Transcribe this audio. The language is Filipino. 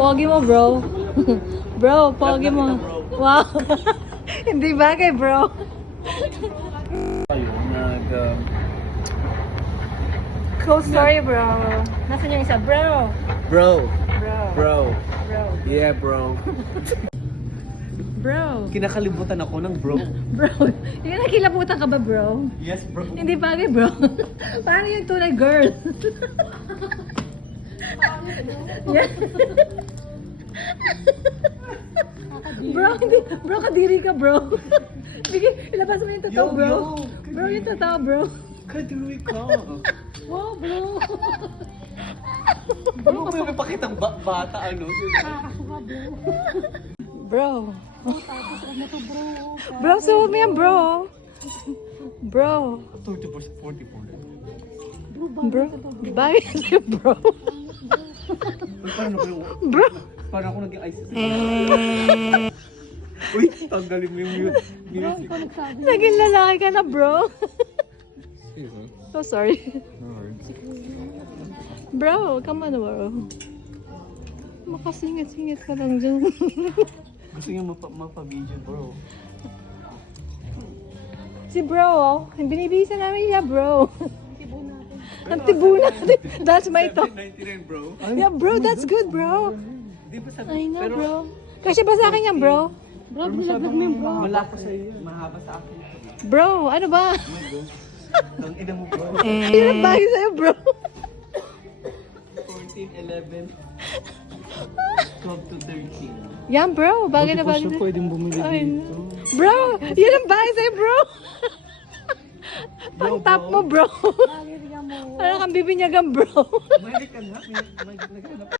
Pogi mo, bro. Bro, pogi mo. Wow. Hindi bagay, bro. Ayun, Cool story, bro. Nasaan yung isa? Bro. Bro, Bro. bro, Bro. yeah bro. Bro. Kinakalimutan ako ng bro. Bro. Hindi nakilabutan ka ba, bro? Yes bro. Hindi bagay, bro. Paano yung tunay girl? Yeah. Bro, hindi. Bro, kadiri ka, bro. Sige, ilabas mo yung totoo, Yo, bro. yo. Bro, yung totoo, bro. Kadiri ka. Wow, bro. Bro, may pakitang bata ano. Bro. Bro, suot mo yan, bro. Bro. 30%, 44. Bro. Bagay sa'yo, bro. Paano ko yung... Bro. Paano ako naging ice? Uy, tanggalin mo yung music. Naging lalaki ka na, bro. So sorry. Bro, come on, bro. Makasingit-singit ka lang dyan. Gusto niya mapa-video bro. Si bro, binibisa namin siya, bro. Ang tibo natin. That's my top. 99 bro. Yeah, bro, that's good, bro. Di ba sabi? I know, pero bro. Kasi ba sa akin yan, bro? Bro, bilaglag mo yung bro. Wala pa sa'yo. Mahaba sa akin. Bro, ano ba? Ang ina mo bro. Yun ang bagay sa'yo, bro. 14, 11, 12 to 13. Yan, bro. Bagay na bagay. pwedeng bumili Ay, dito. bro, yun ang bagay sa'yo, bro. Pang top mo, bro. Parang kang bibinyagan, bro. Mahilig ka na. May naghanap